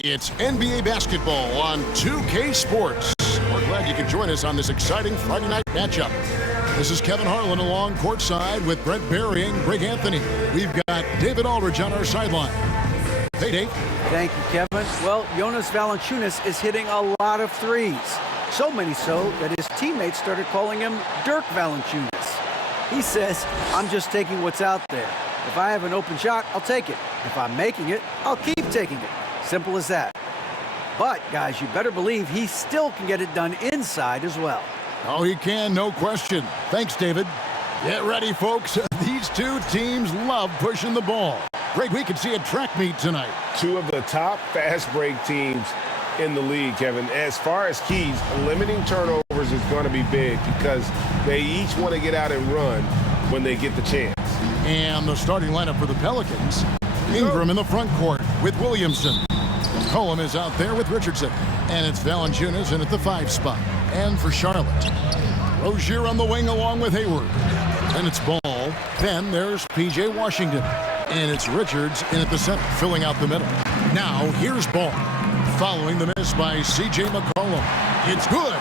It's NBA basketball on 2K Sports. We're glad you could join us on this exciting Friday night matchup. This is Kevin Harlan along courtside with Brent Berry and Greg Anthony. We've got David Aldridge on our sideline. Hey, Dave. Thank you, Kevin. Well, Jonas Valanciunas is hitting a lot of threes. So many so that his teammates started calling him Dirk Valanciunas. He says, I'm just taking what's out there. If I have an open shot, I'll take it. If I'm making it, I'll keep taking it. Simple as that. But, guys, you better believe he still can get it done inside as well. Oh, he can, no question. Thanks, David. Get ready, folks. These two teams love pushing the ball. Great we can see a track meet tonight. Two of the top fast break teams in the league, Kevin. As far as keys, limiting turnovers is going to be big because they each want to get out and run when they get the chance. And the starting lineup for the Pelicans, Ingram in the front court with Williamson. McCollum is out there with Richardson. And it's Valanciunas in at the 5 spot. And for Charlotte, Rozier on the wing along with Hayward. Then it's Ball. Then there's P.J. Washington. And it's Richards in at the center, filling out the middle. Now here's Ball. Following the miss by C.J. McCollum. It's good.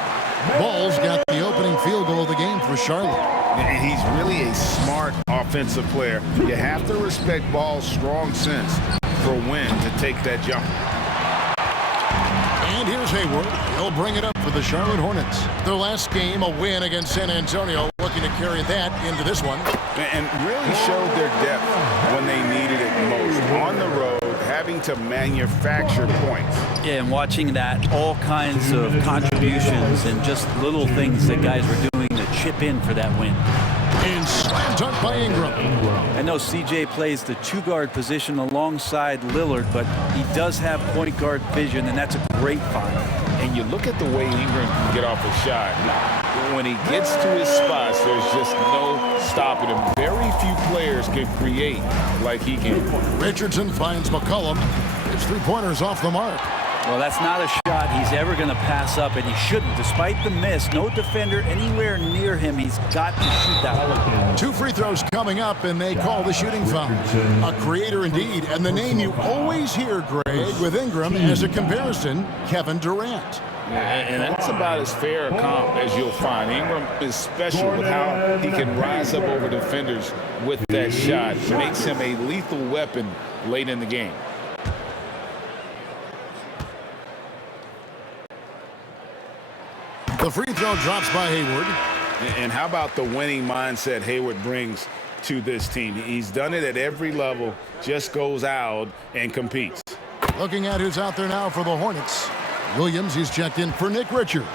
Ball's got the opening field goal of the game for Charlotte. And he's really a smart offensive player. You have to respect Ball's strong sense for when to take that jump. And here's Hayward. He'll bring it up for the Charlotte Hornets. Their last game, a win against San Antonio, looking to carry that into this one. And really showed their depth when they needed it most. On the road, having to manufacture points. Yeah, and watching that, all kinds of contributions and just little things that guys were doing to chip in for that win. And slam dunk by Ingram. I know CJ plays the 2-guard position alongside Lillard, but he does have point guard vision, and that's a great find. And you look at the way Ingram can get off a shot. When he gets to his spots, there's just no stopping him. Very few players can create like he can. Richardson finds McCollum. His 3-pointer's off the mark. Well, that's not a shot he's ever going to pass up, and he shouldn't. Despite the miss, no defender anywhere near him. He's got to shoot that one. 2 free throws coming up, and they call the shooting foul. A creator indeed, and the name you always hear, Greg, with Ingram as a comparison, Kevin Durant. And that's about as fair a comp as you'll find. Ingram is special with how he can rise up over defenders with that shot. It makes him a lethal weapon late in the game. The free throw drops by Hayward. And how about the winning mindset Hayward brings to this team? He's done it at every level, just goes out and competes. Looking at who's out there now for the Hornets. Williams, he's checked in for Nick Richards.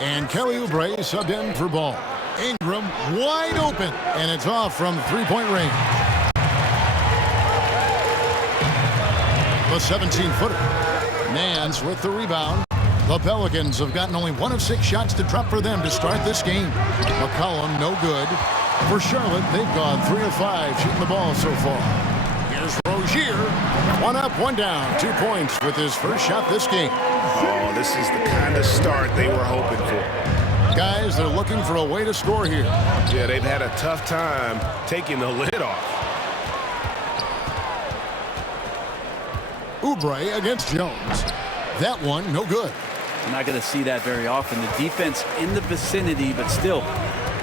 And Kelly Oubre subbed in for Ball. Ingram wide open, and it's off from 3-point range. The 17-footer. Nance with the rebound. The Pelicans have gotten only 1 of 6 shots to drop for them to start this game. McCollum, no good. For Charlotte, they've gone 3 of 5 shooting the ball so far. Here's Rozier. 1 up, 1 down. 2 points with his first shot this game. Oh, this is the kind of start they were hoping for. Guys, they're looking for a way to score here. Yeah, they've had a tough time taking the lid off. Oubre against Jones. That one, no good. You're not going to see that very often. The defense in the vicinity, but still,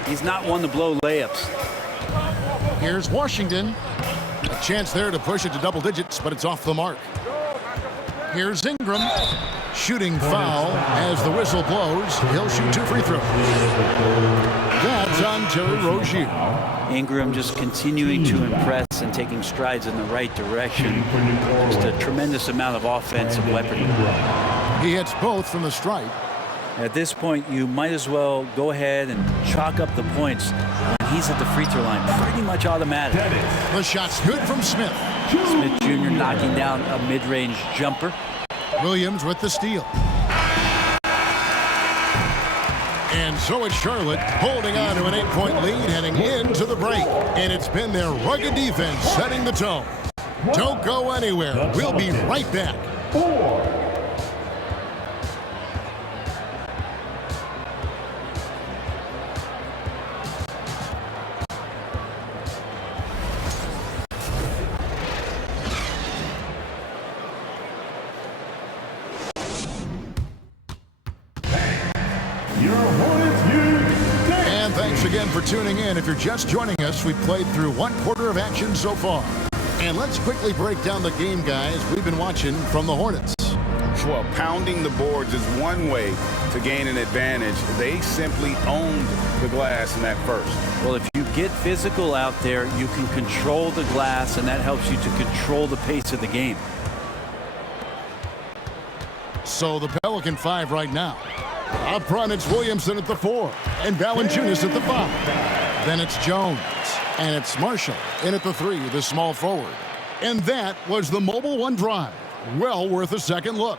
he's not one to blow layups. Here's Washington. A chance there to push it to double digits, but it's off the mark. Here's Ingram. Shooting foul as the whistle blows. He'll shoot 2 free throws. That's on Terry Rozier. Ingram just continuing to impress and taking strides in the right direction. Just a tremendous amount of offensive weaponry. He hits both from the stripe. At this point, you might as well go ahead and chalk up the points. When he's at the free throw line, pretty much automatic. The shot's good from Smith. Smith Jr. knocking down a mid-range jumper. Williams with the steal. And so it's Charlotte holding on to an 8-point lead heading into the break. And it's been their rugged defense setting the tone. Don't go anywhere. We'll be right back. And thanks again for tuning in. If you're just joining us, we played through one quarter of action so far. And let's quickly break down the game, guys, we've been watching from the Hornets. Well, pounding the boards is one way to gain an advantage. They simply owned the glass in that first. Well, if you get physical out there, you can control the glass, and that helps you to control the pace of the game. So the Pelican 5 right now. Up front, it's Williamson at the 4 and Valanciunas at the 5. Then it's Jones and it's Marshall in at the 3, the small forward. And that was the mobile one drive. Well worth a second look.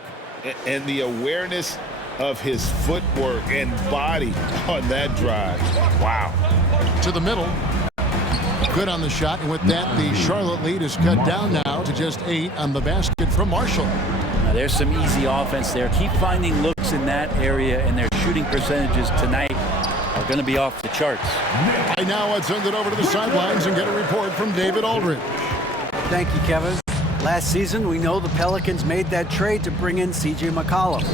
And the awareness of his footwork and body on that drive. Wow. To the middle. Good on the shot. And with that, the Charlotte lead is cut down now to just 8 on the basket from Marshall. Now, there's some easy offense there. Keep finding looks in that area, and their shooting percentages tonight are going to be off the charts. Right now, let's send it over to the sidelines and get a report from David Aldridge. Thank you, Kevin. Last season, we know the Pelicans made that trade to bring in C.J. McCollum.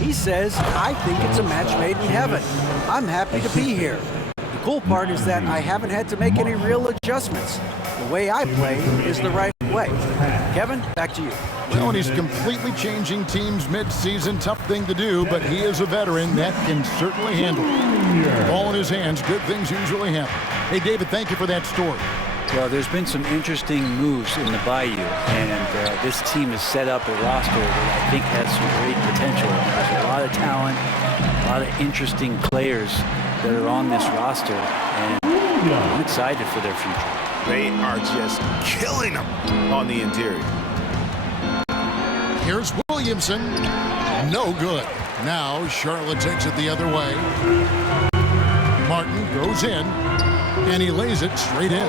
He says, I think it's a match made in heaven. I'm happy to be here. The cool part is that I haven't had to make any real adjustments. The way I play is the right way. Kevin, back to you. Well, and he's completely changing teams mid-season. Tough thing to do, but he is a veteran that can certainly handle it. Ball in his hands, good things usually happen. Hey, David, thank you for that story. Well, there's been some interesting moves in the Bayou, and this team has set up a roster that I think has some great potential. There's a lot of talent, a lot of interesting players that are on this roster, and I'm excited for their future. They are just killing them on the interior. Here's Williamson. No good. Now Charlotte takes it the other way. Martin goes in, and he lays it straight in.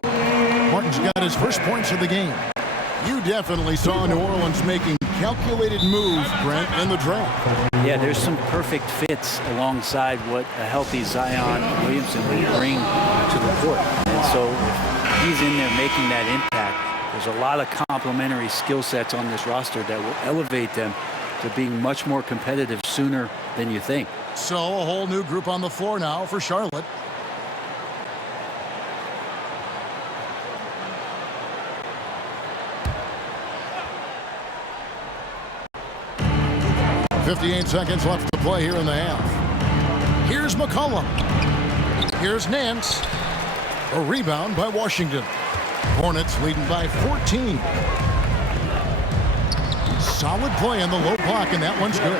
Martin's got his first points of the game. You definitely saw New Orleans making calculated moves, Brent, in the draft. Yeah, there's some perfect fits alongside what a healthy Zion Williamson will bring to the court. And so if he's in there making that impact, there's a lot of complementary skill sets on this roster that will elevate them to being much more competitive sooner than you think. So a whole new group on the floor now for Charlotte. .58 seconds left to play here in the half. Here's McCollum. Here's Nance. A rebound by Washington. Hornets leading by 14. Solid play in the low block, and that one's good.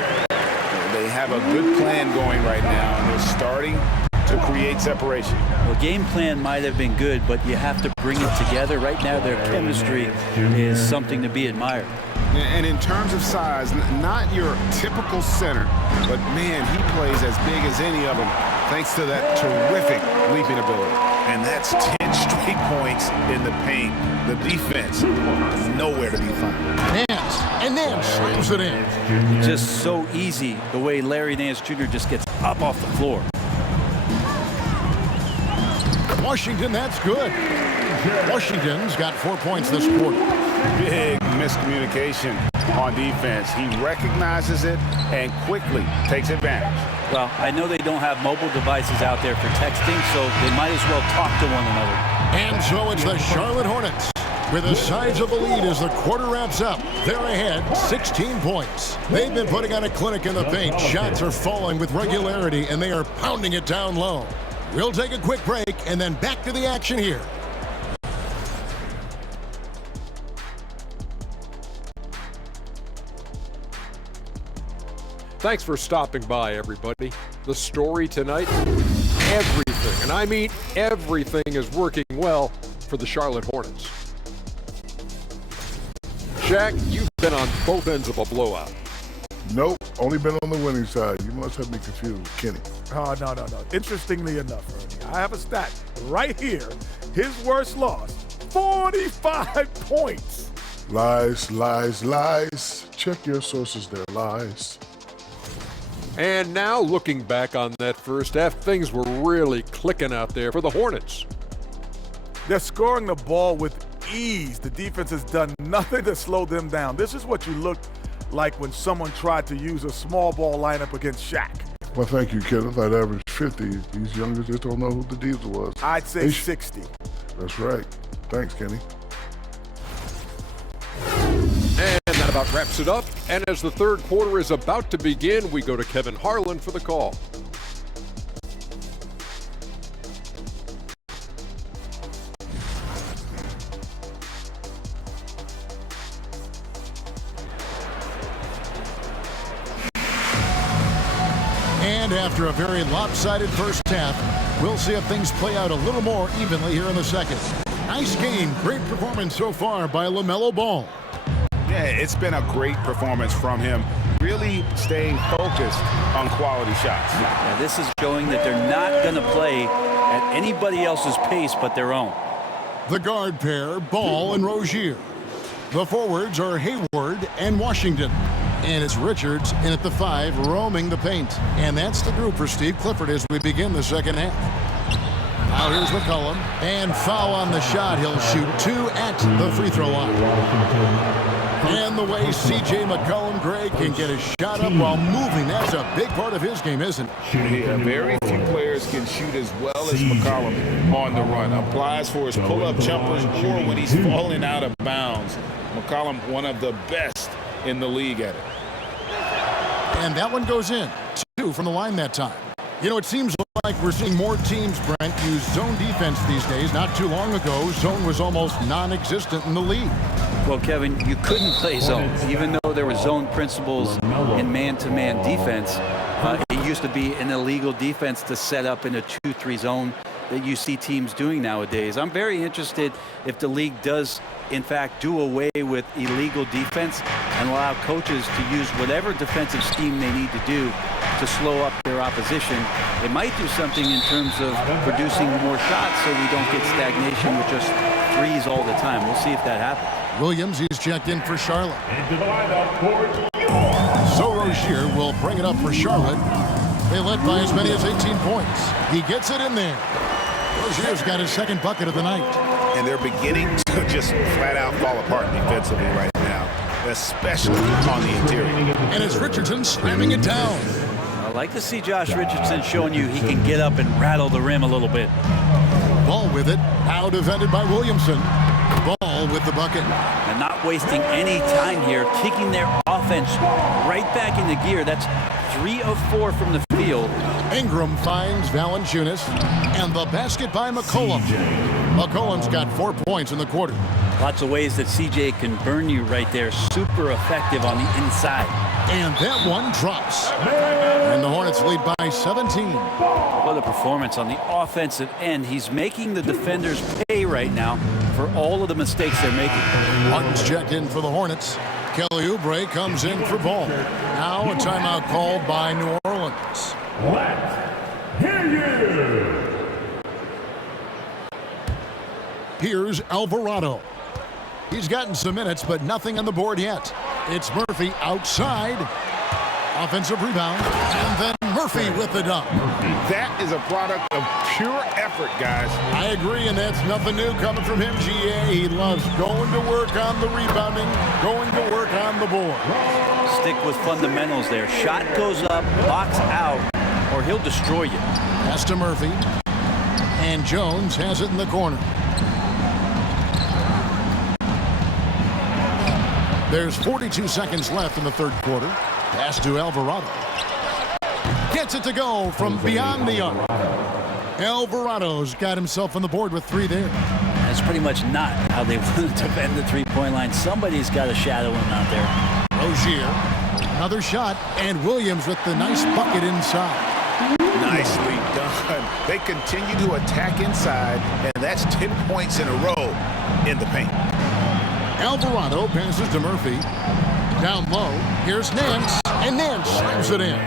They have a good plan going right now, and they're starting to create separation. Well, game plan might have been good, but you have to bring it together. Right now, their chemistry is something to be admired. And in terms of size, not your typical center, but man, he plays as big as any of them thanks to that terrific leaping ability. And that's 10 straight points in the paint. The defense, nowhere to be found. Nance, and Nance slams it in. Just so easy the way Larry Nance Jr. just gets up off the floor. Washington, that's good. Washington's got 4 points this quarter. Big miscommunication on defense. He recognizes it and quickly takes advantage. Well, I know they don't have mobile devices out there for texting, so they might as well talk to one another. And so it's the Charlotte Hornets with the size of the lead as the quarter wraps up. They're ahead 16 points. They've been putting on a clinic in the paint. Shots are falling with regularity, and they are pounding it down low. We'll take a quick break and then back to the action here. Thanks for stopping by, everybody. The story tonight, everything, and I mean everything, is working well for the Charlotte Hornets. Shaq, you've been on both ends of a blowout. Nope, only been on the winning side. You must have me confused with Kenny. Oh, no. Interestingly enough, Ernie, I have a stat right here. His worst loss, 45 points. Lies, lies, lies. Check your sources, they're lies. And now, looking back on that first half, things were really clicking out there for the Hornets. They're scoring the ball with ease. The defense has done nothing to slow them down. This is what you looked like when someone tried to use a small ball lineup against Shaq. Well, thank you, Kenneth. I'd average 50. These youngsters just don't know who the Diesel was. I'd say 60. That's right. Thanks, Kenny. And that about wraps it up. And as the third quarter is about to begin, we go to Kevin Harlan for the call. And after a very lopsided first half, we'll see if things play out a little more evenly here in the second. Nice game. Great performance so far by LaMelo Ball. Yeah, it's been a great performance from him. Really staying focused on quality shots. Yeah, this is showing that they're not going to play at anybody else's pace but their own. The guard pair, Ball and Rozier. The forwards are Hayward and Washington. And it's Richards in at the 5, roaming the paint. And that's the group for Steve Clifford as we begin the second half. Now here's McCollum. And foul on the shot. He'll shoot 2 at the free throw line. And the way C.J. McCollum, Greg, can get a shot up while moving, that's a big part of his game, isn't it? Yeah, very few players can shoot as well as McCollum on the run. Applies for his pull-up jumpers or when he's falling out of bounds. McCollum, one of the best in the league at it. And that one goes in. 2 from the line that time. You know, it seems like we're seeing more teams, Brent, use zone defense these days. Not too long ago, zone was almost non-existent in the league. Well, Kevin, you couldn't play zone. Even though there were zone principles in man-to-man defense, it used to be an illegal defense to set up in a 2-3 zone that you see teams doing nowadays. I'm very interested if the league does, in fact, do away with illegal defense and allow coaches to use whatever defensive scheme they need to do to slow up their opposition. It might do something in terms of producing more shots so we don't get stagnation with just threes all the time. We'll see if that happens. Williams, he's checked in for Charlotte. So Rozier will bring it up for Charlotte. They led by as many as 18 points. He gets it in there. Rozier's got his second bucket of the night. And they're beginning to just flat out fall apart defensively right now, especially on the interior. And it's Richardson slamming it down. I like to see Josh Richardson showing you he can get up and rattle the rim a little bit. Ball with it. Now defended by Williamson. Ball with the bucket. And not wasting any time here, kicking their offense right back into gear. That's 3 of 4 from the field. Ingram finds Valanciunas. And the basket by McCollum. McCollum's got 4 points in the quarter. Lots of ways that CJ can burn you right there. Super effective on the inside. And that one drops. And the Hornets lead by 17. What a performance on the offensive end. He's making the defenders pay right now for all of the mistakes they're making. Martin's checked in for the Hornets. Kelly Oubre comes in for Ball. Now a timeout called by New Orleans. Let's hear you. Here's Alvarado. He's gotten some minutes, but nothing on the board yet. It's Murphy outside. Offensive rebound. And then Murphy with the dunk. That is a product of pure effort, guys. I agree, and that's nothing new coming from him, GA. He loves going to work on the rebounding, going to work on the board. Stick with fundamentals there. Shot goes up, box out, or he'll destroy you. Pass to Murphy. And Jones has it in the corner. There's 42 seconds left in the third quarter. Pass to Alvarado. Gets it to go from beyond the arc. Alvarado's got himself on the board with 3 there. That's pretty much not how they want to defend the three-point line. Somebody's got to shadow him out there. Rozier, another shot, and Williams with the nice bucket inside. Nicely done. They continue to attack inside, and that's 10 points in a row in the paint. Alvarado passes to Murphy. Down low, here's Nance, and Nance slams it in.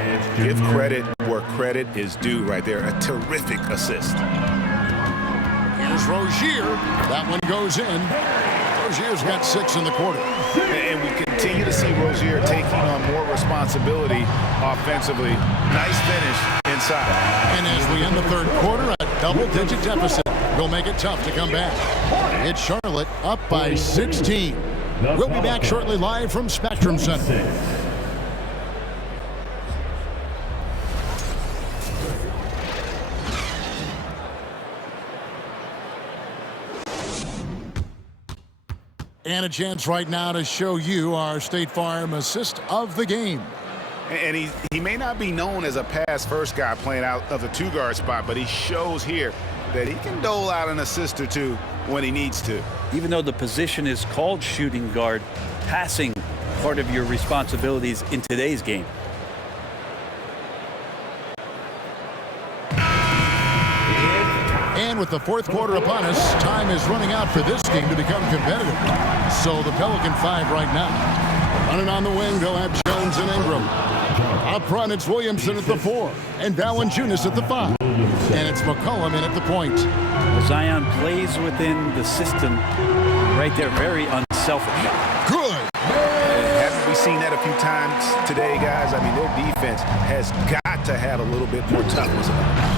Give credit where credit is due right there. A terrific assist. Here's Rozier. That one goes in. Rozier's got 6 in the quarter. And we continue to see Rozier taking on more responsibility offensively. Nice finish inside. And as we end the third quarter, a double-digit deficit will make it tough to come back. It's Charlotte up by 16. We'll be back shortly live from Spectrum Center. And a chance right now to show you our State Farm assist of the game. And he may not be known as a pass-first guy playing out of the two-guard spot, but he shows here that he can dole out an assist or two when he needs to. Even though the position is called shooting guard, passing part of your responsibilities in today's game. And with the fourth quarter upon us, time is running out for this game to become competitive. So the Pelican 5 right now. Running on the wing, they'll have Jones and Ingram. Up front, it's Williamson at the 4 and Valanciunas at the 5. And it's McCollum in at the point. Zion plays within the system right there, very unselfish. Good. Haven't we seen that a few times today, guys? I mean, their defense has got to have a little bit more toughness about it.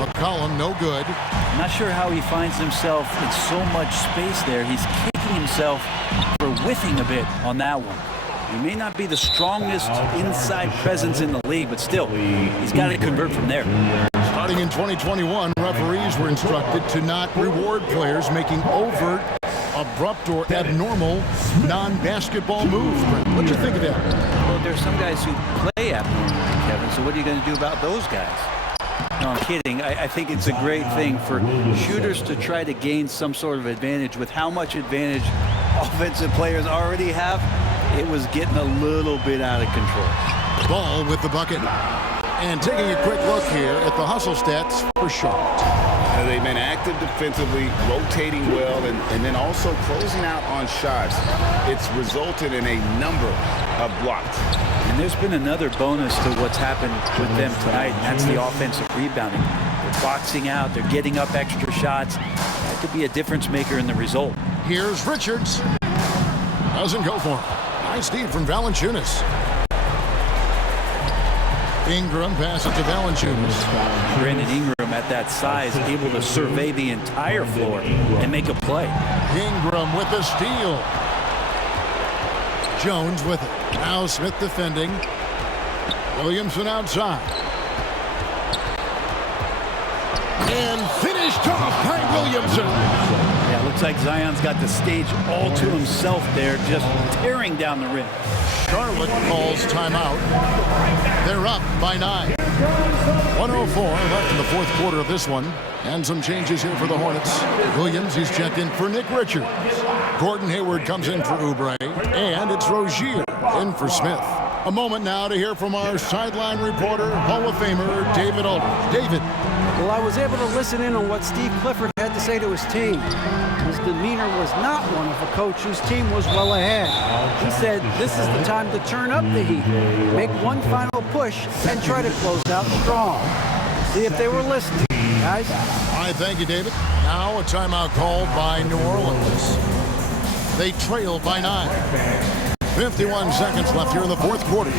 McCollum, no good. I'm not sure how he finds himself in so much space there. He's kicking himself for whiffing a bit on that one. He may not be the strongest inside presence in the league, but still, he's got to convert from there. Starting in 2021, referees were instructed to not reward players making overt, abrupt, or abnormal non-basketball moves. What do you think of that? Well, there's some guys who play abnormally, Kevin, so what are you going to do about those guys? No, I'm kidding. I think it's a great thing for shooters to try to gain some sort of advantage. With how much advantage offensive players already have, it was getting a little bit out of control. Ball with the bucket. And taking a quick look here at the hustle stats for Charlotte. They've been active defensively, rotating well, and then also closing out on shots. It's resulted in a number of blocks. And there's been another bonus to what's happened with them tonight, and that's the offensive rebounding. They're boxing out, they're getting up extra shots. That could be a difference maker in the result. Here's Richards. Doesn't go for it. Nice feed from Valanciunas. Ingram passes to Valanciunas. Brandon Ingram at that size, able to survey the entire floor and make a play. Ingram with the steal. Jones with it. Now Smith defending. Williamson outside. And finished off by Williamson. Yeah, looks like Zion's got the stage all to himself there, just tearing down the rim. Charlotte calls timeout. They're up by 9. 1:04 left in the fourth quarter of this one. And some changes here for the Hornets. Williams, he's checked in for Nick Richards. Gordon Hayward comes in for Oubre. And it's Rozier in for Smith. A moment now to hear from our sideline reporter, Hall of Famer David Aldridge. David. Well, I was able to listen in on what Steve Clifford had to say to his team. His demeanor was not one of a coach whose team was well ahead. He said this is the time to turn up the heat, make one final push, and try to close out strong. See if they were listening, guys. All right, thank you, David. Now a timeout called by New Orleans. They trail by 9. 51 seconds left here in the fourth quarter.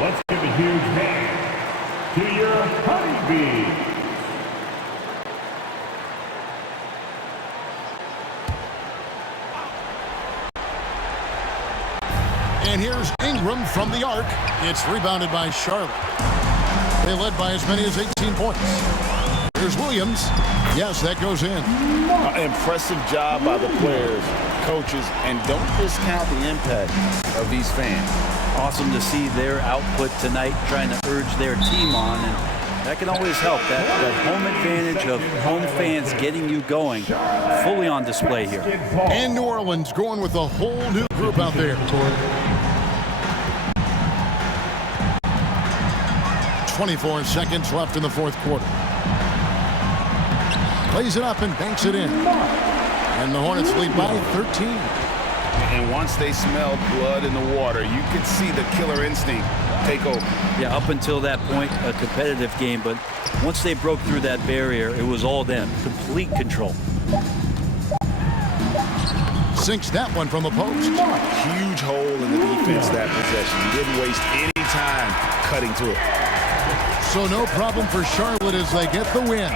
Let's give a huge hand to your honeybees. And here's Ingram from the arc. It's rebounded by Charlotte. They led by as many as 18 points. Here's Williams. Yes, that goes in. Impressive job by the players, coaches, and don't discount the impact of these fans. Awesome to see their output tonight, trying to urge their team on, and that can always help. That home advantage of home fans getting you going, fully on display here. And New Orleans going with a whole new group out there. 24 seconds left in the fourth quarter. Plays it up and banks it in. And the Hornets lead by 13. And once they smelled blood in the water, you could see the killer instinct take over. Yeah, up until that point, a competitive game, but once they broke through that barrier, it was all them. Complete control. Sinks that one from the post. Huge hole in the defense that possession. He didn't waste any time cutting through it. So no problem for Charlotte as they get the win.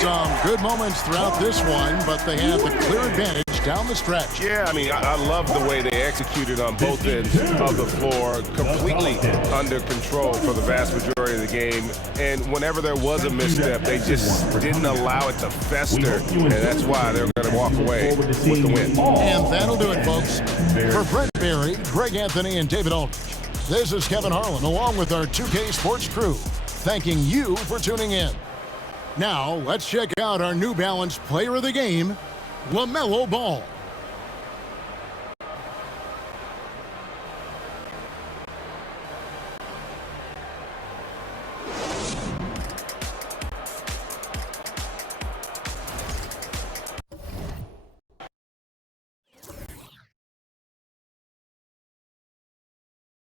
Some good moments throughout this one, but they have the clear advantage down the stretch. Yeah, I mean, I love the way they executed on both ends of the floor, completely under control for the vast majority of the game. And whenever there was a misstep, they just didn't allow it to fester, and that's why they're going to walk away with the win. And that'll do it, folks. For Brent Berry, Greg Anthony, and David Aldridge, this is Kevin Harlan, along with our 2K Sports crew, thanking you for tuning in. Now, let's check out our New Balance Player of the Game, LaMelo Ball.